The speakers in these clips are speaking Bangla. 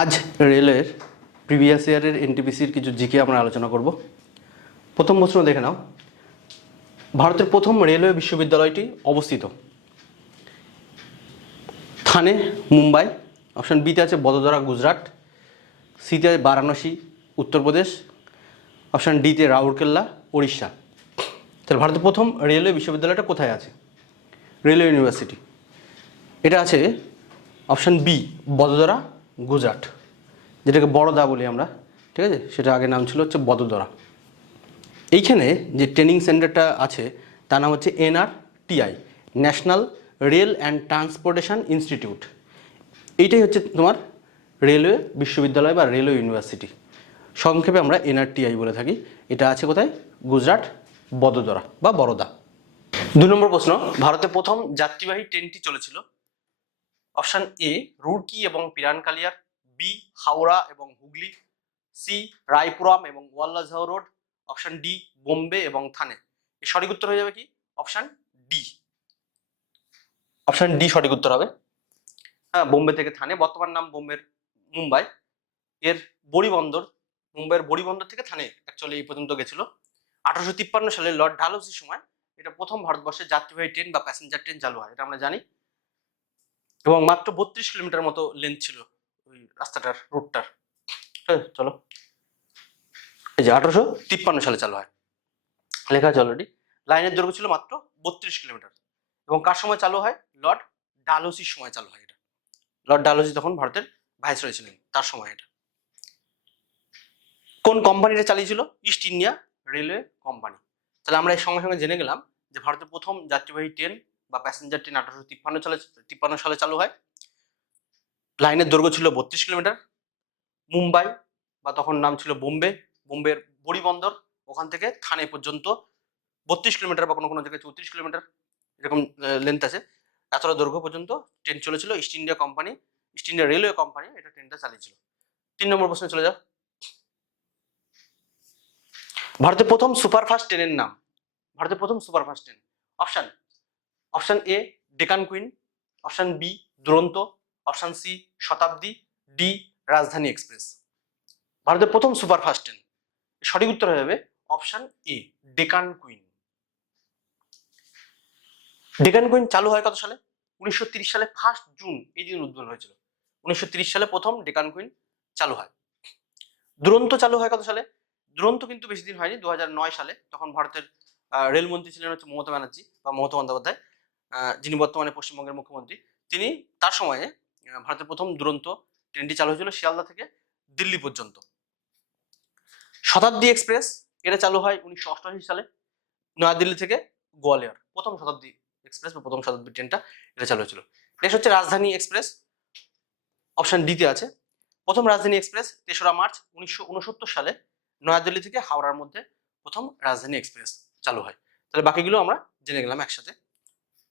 আজ রেলের প্রিভিয়াস ইয়ারের এনটিপিসির কিছু জিকে আমরা আলোচনা করব। প্রথম প্রশ্ন দেখে নাও, ভারতের প্রথম রেলওয়ে বিশ্ববিদ্যালয়টি অবস্থিত থানে, মুম্বাই। অপশান বিতে আছে বদোদরা, গুজরাট। সিতে আছে বারাণসী, উত্তরপ্রদেশ। অপশান ডিতে রাউরকেল্লা, উড়িষ্যা। তাহলে ভারতের প্রথম রেলওয়ে বিশ্ববিদ্যালয়টা কোথায় আছে? রেলওয়ে ইউনিভার্সিটি, এটা আছে অপশান বি, বদোদরা, গুজরাট, যেটাকে বড়দা বলি আমরা, ঠিক আছে? সেটা আগে নাম ছিল হচ্ছে বদোদরা। এইখানে যে ট্রেনিং সেন্টারটা আছে তার নাম হচ্ছে NRTI, national rail and transportation institute. এইটাই হচ্ছে তোমার রেলওয়ে বিশ্ববিদ্যালয় বা রেলওয়ে ইউনিভার্সিটি, সংক্ষেপে আমরা NRTI বলে থাকি। এটা আছে কোথায়? গুজরাট, বদোদরা বা বরোদা। 2 নম্বর প্রশ্ন, ভারতে প্রথম যাত্রীবাহী ট্রেনটি চলেছিল অপশান এ রুড়কি এবং পিরানকালিয়ার, বি হাওড়া এবং হুগলি, সি রায়পুরম এবং ওয়াল্লাঝাও রোড, অপশান ডি বোম্বে এবং থানে। এর সঠিক উত্তর হয়ে যাবে কি? Option D. অপশান ডি সঠিক উত্তর হবে। হ্যাঁ, বোম্বে থেকে থানে, বর্তমান নাম বোম্বের মুম্বাই। এর বড়িবন্দর, মুম্বাইয়ের বড়িবন্দর থেকে থানে অ্যাকচুয়ালি এই পর্যন্ত গেছিল। 1853 সালে লর্ড ডালহৌসির সময় এটা প্রথম ভারতবর্ষের যাত্রীবাহী ট্রেন বা প্যাসেঞ্জার ট্রেন চালু হয়, এটা আমরা জানি। এবং মাত্র 32 কিলোমিটার মতো লেন্থ ছিল ওই রাস্তাটার, রুটটার। চলো, এই যে 1853 সালে চালু হয়, লেখা আছে অলরেডি। লাইনের দৈর্ঘ্য ছিল মাত্র 32 কিলোমিটার। এবং কার সময় চালু হয়? লর্ড ডালহৌসির সময় চালু হয় এটা। লর্ড ডালহৌসি তখন ভারতের ভাইসরয় ছিলেন, তার সময় এটা। কোন কোম্পানিটা চালিয়েছিল? East India railway company. তাহলে আমরা এই সঙ্গে সঙ্গে জেনে গেলাম যে ভারতের প্রথম যাত্রীবাহী ট্রেন বা প্যাসেঞ্জার ট্রেন 1853 সালে চালু হয়। লাইনের দৈর্ঘ্য ছিল 32 কিলোমিটার। মুম্বাই বা তখন নাম ছিল বোম্বে, বোম্বের বড়িবন্দর, ওখান থেকে থানে পর্যন্ত 32 কিলোমিটার বা কোনো কোনো জায়গায় 34 কিলোমিটার এরকম লেন্থ আছে। এতটা দৈর্ঘ্য পর্যন্ত ট্রেন চলেছিল। East India company, east India railway company এটা ট্রেনটা চালিয়েছিল। 3 নম্বর প্রশ্নে চলে যাও। ভারতের প্রথম সুপারফাস্ট ট্রেনের নাম। ভারতের প্রথম superfast train. Option A Deccan Queen, option B Duronto, option C Shatabdi, D Rajdhani express. ভারতের প্রথম সুপারফাস্ট ট্রেন, সঠিক উত্তর হয়ে যাবে option A Deccan Queen. Deccan Queen চালু হয় কত সালে? 1930 সালে 1 জুন এই দিন উদ্বোধন হয়েছিল। 1930 সালে প্রথম ডেকান কুইন চালু হয়। দুরন্ত চালু হয় কত সালে? দুরন্ত কিন্তু বেশি দিন হয়নি, 2009 সালে। তখন ভারতের রেলমন্ত্রী ছিলেন হচ্ছে মমতা ব্যানার্জি বা মমতা বন্দ্যোপাধ্যায়, যিনি বর্তমানে পশ্চিমবঙ্গের মুখ্যমন্ত্রী। তিনি তার সময়ে ভারতের প্রথম দুরন্ত ট্রেনটি চালু হয়েছিল শিয়ালদা থেকে দিল্লি পর্যন্ত। শতাব্দী এক্সপ্রেস এটা চালু হয় 1988 সালে নয়াদিল্লি থেকে গোয়ালিয়র। প্রথম শতাব্দী এক্সপ্রেস বা প্রথম শতাব্দী ট্রেনটা এটা চালু হয়েছিল। নেক্সট হচ্ছে রাজধানী এক্সপ্রেস, অপশন ডিতে আছে। প্রথম রাজধানী এক্সপ্রেস 3রা মার্চ 1969 সালে নয়াদিল্লি থেকে হাওড়ার মধ্যে প্রথম রাজধানী এক্সপ্রেস চালু হয়। তাহলে বাকিগুলো আমরা জেনে গেলাম একসাথে।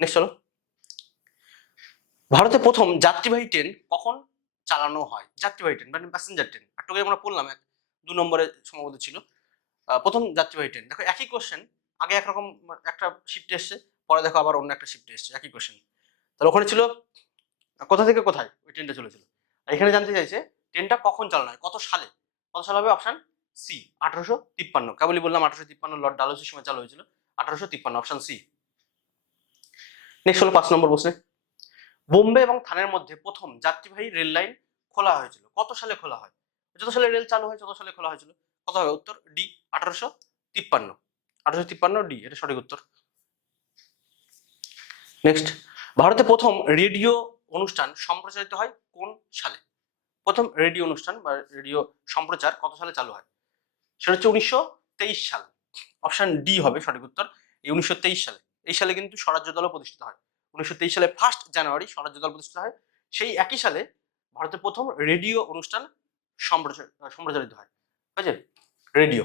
নেক্সট চলো, ভারতে প্রথম যাত্রীবাহী ট্রেন কখন চালানো হয়? যাত্রীবাহী ট্রেন মানে প্যাসেঞ্জার ট্রেন, একটু আমরা পড়লাম 2 নম্বরে সম্ভবত ছিল। প্রথম যাত্রীবাহী ট্রেন, দেখো একই কোশ্চেন, আগে একরকম একটা শিফট এসছে, পরে দেখো আবার অন্য একটা শিফট এসছে, একই কোশ্চেন। তাহলে ওখানে ছিল কোথা থেকে কোথায় ওই ট্রেনটা চলেছিল। আর এখানে জানতে চাইছে ট্রেনটা কখন চালানো হয়, কত সালে। কত সাল হবে? Option C 1853। কেবলই বললাম 1853 লর্ড ডালহৌসির সময় চালু হয়েছিল, 1853, অপশন সি। নেক্সট হলো 5 নম্বর প্রশ্নে, বোম্বে এবং থানের মধ্যে প্রথম যাত্রীবাহী রেল লাইন খোলা হয়েছিল কত সালে খোলা হয়? যত সালে রেল চালু হয় তত সালে খোলা হয়েছিল। কত হবে উত্তর? ডি 1853। 1853 ডি, এটা সঠিক উত্তর। নেক্সট, ভারতে প্রথম রেডিও অনুষ্ঠান সম্প্রচারিত হয় কোন সালে? প্রথম রেডিও অনুষ্ঠান বা রেডিও সম্প্রচার কত সালে চালু হয়? সেটা হচ্ছে 1923 সাল। অপশন ডি হবে সঠিক উত্তর। এই 1923 সালে, এই সালে কিন্তু স্বরাজ্য দল প্রতিষ্ঠিত হয়। 1923 সালে 1 জানুয়ারি স্বরাজ্য দল প্রতিষ্ঠিত হয়। সেই একই সালে ভারতের প্রথম রেডিও অনুষ্ঠান সম্প্রচারিত হয়। ঠিক আছে? রেডিও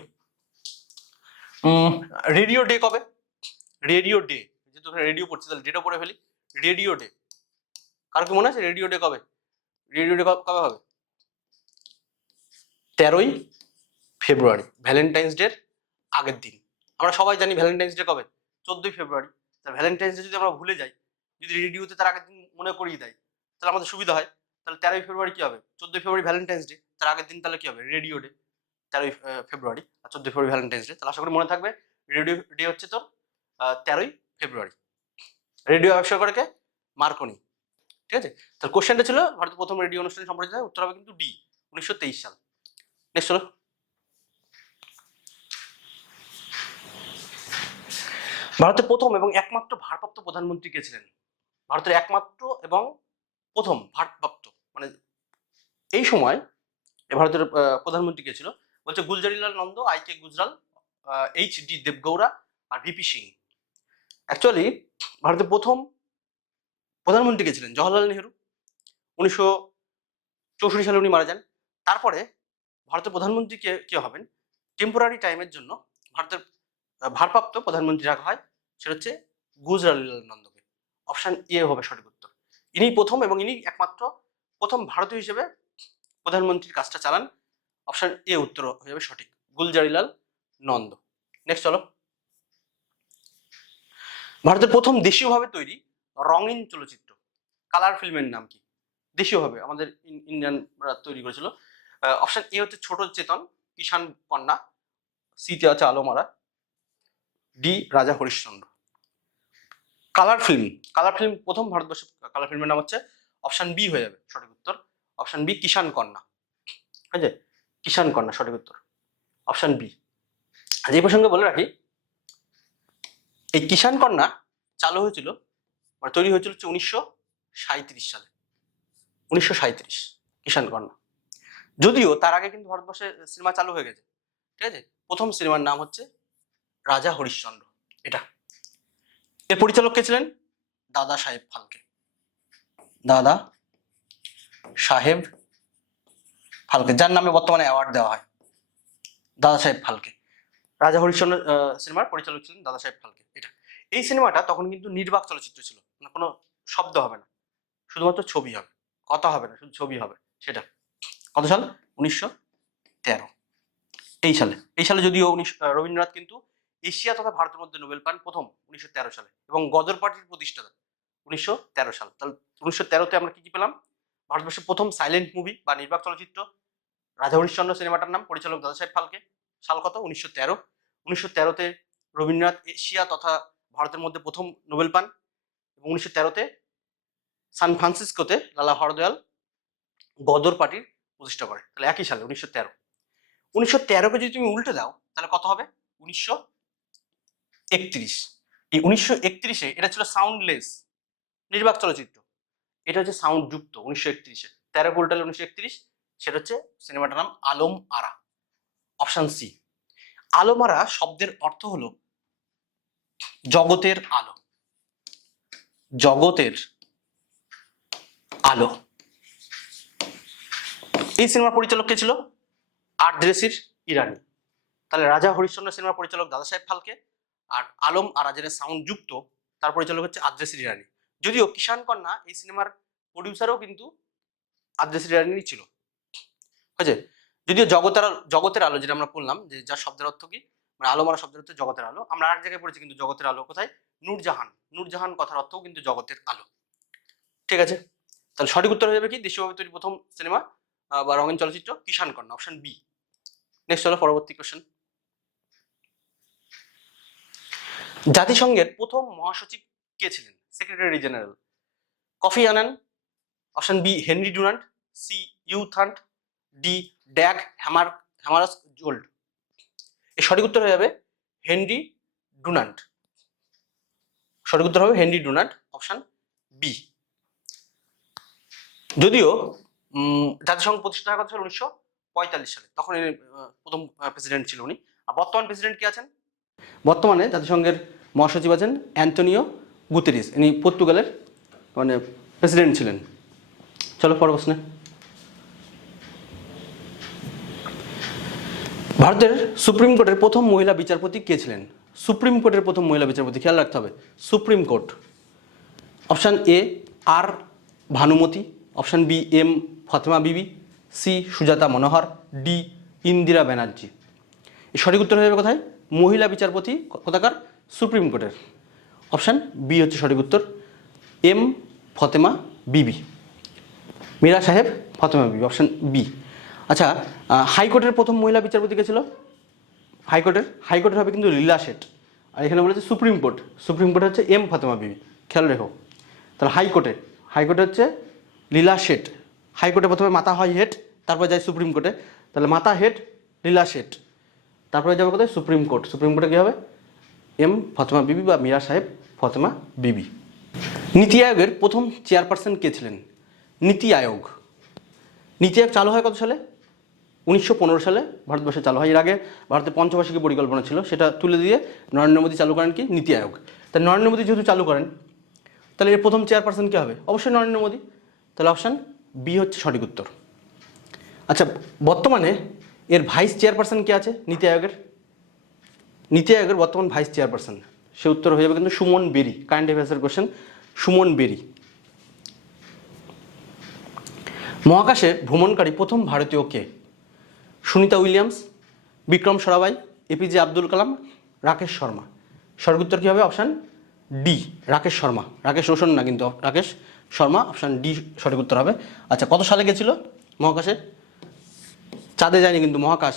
রেডিও ডে কবে? রেডিও ডে, যেহেতু রেডিও পড়ছি তাহলে ডেটা পড়ে ফেলি। রেডিও ডে কার কি মনে আছে? রেডিও ডে কবে? রেডিও ডে কবে হবে? 13ই ফেব্রুয়ারি, ভ্যালেন্টাইন্স ডের আগের দিন। আমরা সবাই জানি ভ্যালেন্টাইন্স ডে কবে? 14ই ফেব্রুয়ারি। ভ্যালেন্টাইন্স ডে যদি আমরা ভুলে যাই, যদি রেডিওতে তার আগের দিন মনে করিয়ে দেয়, তাহলে আমাদের সুবিধা হয়। তাহলে 13ই ফেব্রুয়ারি কি হবে? 14ই ফেব্রুয়ারি ভ্যালেন্টাইন্স ডে, তার আগের দিন তাহলে কি হবে? Radio day. 13ই ফেব্রুয়ারি আর 14ই ফেব্রুয়ারি ভ্যালেন্টাইন্স ডে। তাহলে আশা করি মনে থাকবে রেডিও ডে হচ্ছে তোর 13ই ফেব্রুয়ারি। রেডিও আবিষ্কার করে কে? মার্কনি। ঠিক আছে, তাহলে কোশ্চেনটা ছিল ভারতের প্রথম রেডিও অনুষ্ঠান সম্পর্কিত, উত্তর হবে কিন্তু ডি, 1923 সাল। নেক্সট হলো, ভারতের প্রথম এবং একমাত্র ভারপ্রাপ্ত প্রধানমন্ত্রী কে ছিলেন? ভারতের একমাত্র এবং প্রথম ভারপ্রাপ্ত, মানে এই সময় ভারতের প্রধানমন্ত্রী কে ছিল? বলছে গুলজারিলাল নন্দ, আই.কে. গুজরাল, এইচ.ডি. দেবগৌড়া আর ভিপি সিং। অ্যাকচুয়ালি ভারতের প্রথম প্রধানমন্ত্রী কে ছিলেন? জওহরলাল নেহরু। 1964 সালে উনি মারা যান। তারপরে ভারতের প্রধানমন্ত্রী কে হবেন? টেম্পোরারি টাইমের জন্য ভারতের ভারপ্রাপ্ত প্রধানমন্ত্রী রাখা হয়, সেটা হচ্ছে গুজরালিলাল নন্দকে। অপশন এ হবে সঠিক উত্তর। ইনি প্রথম এবং ইনি একমাত্র প্রথম ভারতীয় হিসেবে প্রধানমন্ত্রীর কাজটা চালান। অপশন এ উত্তর হয়ে যাবে সঠিক, গুলজারিলাল নন্দ। নেক্সট চলো, ভারতের প্রথম দেশীয়ভাবে তৈরি রঙিন চলচ্চিত্র কালার ফিল্মের নাম কি? দেশীয়ভাবে আমাদের ইন্ডিয়ানরা তৈরি করেছিল। অপশন এ হচ্ছে ছোট চেতন, কিষান কন্যা, সিতে আছে আলোমারা, ডি রাজা হরিশ্চন্দ্র। কালার ফিল্ম প্রথম ভারতবর্ষে কালার ফিল্মের নাম হচ্ছে, অপশন বি হয়ে যাবে সঠিক উত্তর, অপশন বি কিষান কন্যা। ঠিক আছে, কিষান কন্যা সঠিক উত্তর, অপশন বি। আজ এই প্রসঙ্গে বলে রাখি, এই কিষান কন্যা চালু হয়েছিল, মানে তৈরি হয়েছিল 1937 সালে। 1937 কিষান কন্যা। যদিও তার আগে কিন্তু ভারতবর্ষে সিনেমা চালু হয়ে গেছে। ঠিক আছে, প্রথম সিনেমার নাম হচ্ছে রাজা হরিশ্চন্দ্র। এটা এর পরিচালক কে ছিলেন? দাদা সাহেব ফালকে। দাদা সাহেব ফালকে, যার নামে বর্তমানে অ্যাওয়ার্ড দেওয়া হয়, দাদা সাহেব ফালকে। রাজা হরিশ্চন্দ্র সিনেমার পরিচালক ছিলেন দাদা সাহেব ফালকে। এটা এই সিনেমাটা তখন কিন্তু নির্বাক চলচ্চিত্র ছিল, মানে কোনো শব্দ হবে না, শুধুমাত্র ছবি হবে, কথা হবে না, শুধু ছবি হবে। সেটা কত সাল? 1913। এই সালে যদিও রবীন্দ্রনাথ কিন্তু এশিয়া তথা ভারতের মধ্যে নোবেল পান প্রথম 1913 সালে, এবং গদর পার্টির প্রতিষ্ঠাতা 1913 সাল। তাহলে 1913-তে আমরা কি কি পেলাম? ভারতবর্ষের প্রথম সাইলেন্ট মুভি বা নির্বাক চলচ্চিত্র রাজা হরিশ্চন্দ্র সিনেমাটার নাম, পরিচালক দাদা সাহেব ফালকে। সাল কত? 1913। 1913-তে রবীন্দ্রনাথ এশিয়া তথা ভারতের মধ্যে প্রথম নোবেল পান, এবং 1913-তে সান ফ্রান্সিসকোতে লালা হরদয়াল গদর পার্টির প্রতিষ্ঠা করে। তাহলে একই সালে 1913। 1913-কে যদি তুমি উল্টে দাও তাহলে কত হবে? 1931। এই 1931-এ এটা ছিল সাউন্ডলেস নির্বাক চলচ্চিত্র, এটা হচ্ছে সাউন্ড যুক্ত 1931-এ। 13 উল্টালে 1931, সেটা হচ্ছে সিনেমাটার নাম আলম আরা। Option C. আলম আরা শব্দের অর্থ হলো জগতের আলো। জগতের আলো। এই সিনেমার পরিচালক কে ছিল? আরদেশির ইরানি। তাহলে রাজা হরিশ্চন্দ্র সিনেমার পরিচালক দাদা সাহেব ফালকে, আর আলম আর যেটা সাউন্ড যুক্ত তার পরিচালক হচ্ছে আরদেশির ইরানি। যদিও কিষান কন্যা এই সিনেমার প্রডিউসারও কিন্তু আরদেশির ইরানি ছিল। বুঝছে? যদিও জগতের আলো যেটা আমরা বললাম, যে যার শব্দের অর্থ কি, মানে আলো মারা শব্দের অর্থ জগতের আলো। আমরা আর জায়গায় পড়েছি কিন্তু জগতের আলো কোথায়? নূরজাহান। নূরজাহান কথার অর্থও কিন্তু জগতের আলো। ঠিক আছে, তাহলে সঠিক উত্তর হয়ে যাবে কি? দেশীয়ভাবে তৈরি প্রথম সিনেমা বা রঙিন চলচ্চিত্র কিষান কন্যা, অপশন বি। নেক্সট হলো পরবর্তী কোশ্চেন। জাতিসংঘের প্রথম মহাসচিব কে ছিলেন? Secretary general. Kofi Annan, option B Henry Dunant, C U Thant, D Dag Hammarskjold. এর সঠিক উত্তর হয়ে যাবে হেনরি ডুনান্ট। সঠিক উত্তর হবে হেনরি ডুনান্ট, অপশন বি। যদিও জাতিসংঘ প্রতিষ্ঠা করা ছিল 1945 সালে, তখন প্রথম প্রেসিডেন্ট ছিল উনি। আর বর্তমান প্রেসিডেন্ট কে আছেন? বর্তমানে জাতিসংঘের মহাসচিব আছেন অ্যান্টোনিও গুতেরিস, ইনি পর্তুগালের মানে প্রেসিডেন্ট ছিলেন। চলো পরের প্রশ্নে। ভারতের সুপ্রিম কোর্টের প্রথম মহিলা বিচারপতি কে ছিলেন? সুপ্রিম কোর্টের প্রথম মহিলা বিচারপতি, খেয়াল রাখতে হবে, Supreme Court. Option A R Banumathi, option B M Fathima Beevi, C Sujata Manohar, D Indira Banerjee. এই সঠিক উত্তর হয়ে যাবে কোথায়? মহিলা বিচারপতি কোথাকার? সুপ্রিম কোর্টের। অপশন বি হচ্ছে সঠিক উত্তর, এম ফতেমা বিবি। মীরা সাহেব ফতেমা বিবি, অপশান বি। আচ্ছা, হাইকোর্টের প্রথম মহিলা বিচারপতি কে ছিল? হাইকোর্টের হবে কিন্তু লীলা শেঠ। আর এখানে বলেছে সুপ্রিম কোর্ট, সুপ্রিম কোর্ট হচ্ছে এম ফতেমা বিবি, খেয়াল রেখো। তাহলে হাইকোর্টে হচ্ছে লীলা শেঠ। হাইকোর্টে প্রথমে মাতা হয় হেড, তারপরে যায় সুপ্রিম কোর্টে। তাহলে মাতা হেড লীলা শেঠ, তারপরে যাবে কোথায়? Supreme court. সুপ্রিম কোর্টে কী হবে? এম ফতেমা বিবি বা মীরা সাহেব ফতেমা বিবি। নীতি আয়োগের প্রথম চেয়ারপারসন কে ছিলেন? নীতি আয়োগ চালু হয় কত সালে? 1915 সালে ভারতবর্ষে চালু হয়। এর আগে ভারতের পঞ্চবার্ষিকী পরিকল্পনা ছিল, সেটা তুলে দিয়ে নরেন্দ্র মোদী চালু করেন কি? নীতি আয়োগ। তাই নরেন্দ্র মোদী যেহেতু চালু করেন, তাহলে এর প্রথম চেয়ারপারসন কে হবে? অবশ্যই নরেন্দ্র মোদী। তাহলে অপশান বি হচ্ছে সঠিক উত্তর। আচ্ছা, বর্তমানে এর ভাইস চেয়ারপারসন কে আছে নীতি আয়োগের? নীতি আয়োগের বর্তমান ভাইস চেয়ারপারসন, সে উত্তর হয়ে যাবে কিন্তু সুমন বেরি। কারেন্ট অ্যাফেয়ার্সের কোশ্চেন, সুমন বেরি। মহাকাশে ভ্রমণকারী প্রথম ভারতীয় কে? Sunita Williams, Vikram Sarabhai, APJ Abdul Kalam, Rakesh Sharma. সঠিক উত্তর কী হবে? Option D, Rakesh Sharma. রাকেশ রোশন না কিন্তু, রাকেশ শর্মা, অপশান ডি সঠিক উত্তর হবে। আচ্ছা, কত সালে গেছিল মহাকাশে? চাঁদে যায়নি কিন্তু, মহাকাশ,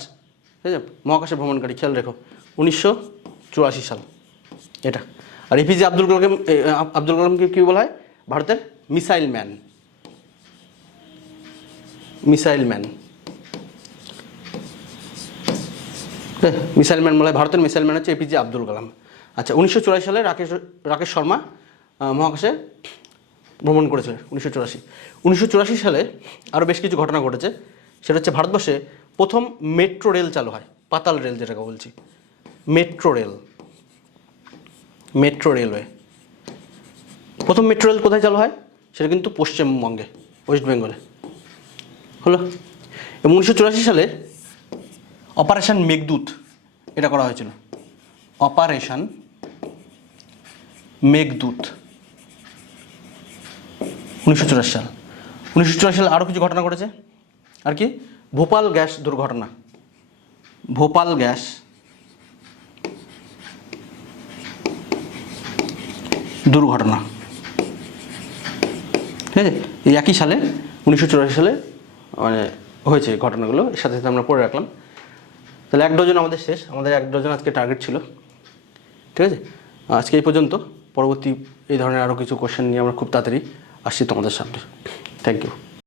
ঠিক আছে, মহাকাশে ভ্রমণকারী, খেয়াল রেখো, 1984 সাল এটা। আর এপিজে আব্দুল কালামকে কী বলা হয়? ভারতের মিসাইল ম্যান। মিসাইল ম্যান বলা হয়, ভারতের মিসাইল ম্যান হচ্ছে এপিজে আব্দুল কালাম। আচ্ছা, 1984 সালে রাকেশ শর্মা মহাকাশে ভ্রমণ করেছিলেন। 1984 সালে আরও বেশ কিছু ঘটনা ঘটেছে। সেটা হচ্ছে ভারতবর্ষে প্রথম মেট্রো রেল চালু হয়, পাতাল রেল যেটাকে বলছি, মেট্রো রেলওয়ে। প্রথম মেট্রো রেল কোথায় চালু হয়? সেটা কিন্তু পশ্চিমবঙ্গে, ওয়েস্ট বেঙ্গলে হলো। এবং 1984 সালে অপারেশন মেঘদূত এটা করা হয়েছিল, অপারেশন মেঘদূত, 1984 সাল। 1984 সালে আরও কিছু ঘটনা ঘটেছে। আর কি? ভোপাল গ্যাস দুর্ঘটনা, ভোপাল গ্যাস দুর্ঘটনা, ঠিক আছে, এই একই সালে 1984 সালে মানে হয়েছে ঘটনাগুলো, এর সাথে সাথে আমরা পড়ে রাখলাম। তাহলে 1 ডজন আমাদের শেষ, আমাদের 1 ডজন আজকে টার্গেট ছিল, ঠিক আছে। আজকে এই পর্যন্ত। পরবর্তী এই ধরনের আরও কিছু কোশ্চেন নিয়ে আমরা খুব তাড়াতাড়ি আসছি তোমাদের সামনে। Thank you.